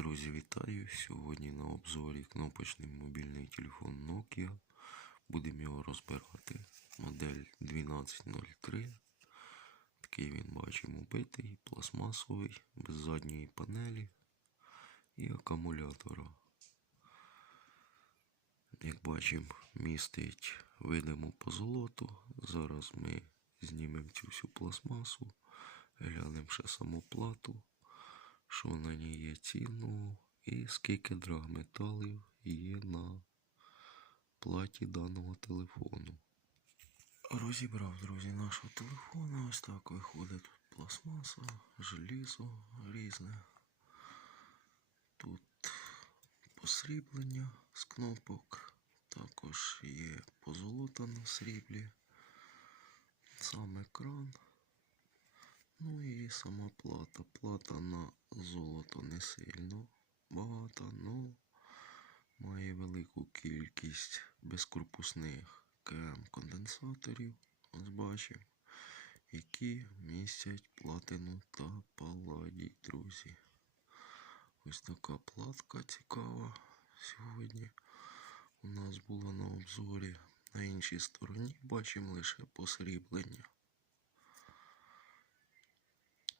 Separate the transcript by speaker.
Speaker 1: Друзі, вітаю! Сьогодні на обзорі кнопочний мобільний телефон Nokia. Будемо його розбирати. Модель 1203. Такий він бачимо убитий, пластмасовий, без задньої панелі і акумулятора. Як бачимо, містить видиму позолоту. Зараз ми знімемо цю всю пластмасу, глянемо ще саму плату що на ній є ціну і скільки драгметалів є на платі даного телефону. Розібрав, друзі, нашого телефона. Ось так виходить тут пластмаса, желізо різне. Тут посріблення з кнопок. Також є позолота на сріблі, сам екран. Сама плата. Плата на золото не сильно багата, але має велику кількість безкорпусних КМ конденсаторів. Ось бачимо, які містять платину та паладій, друзі. Ось така платка цікава сьогодні. У нас була на обзорі. На іншій стороні бачимо лише посріблення.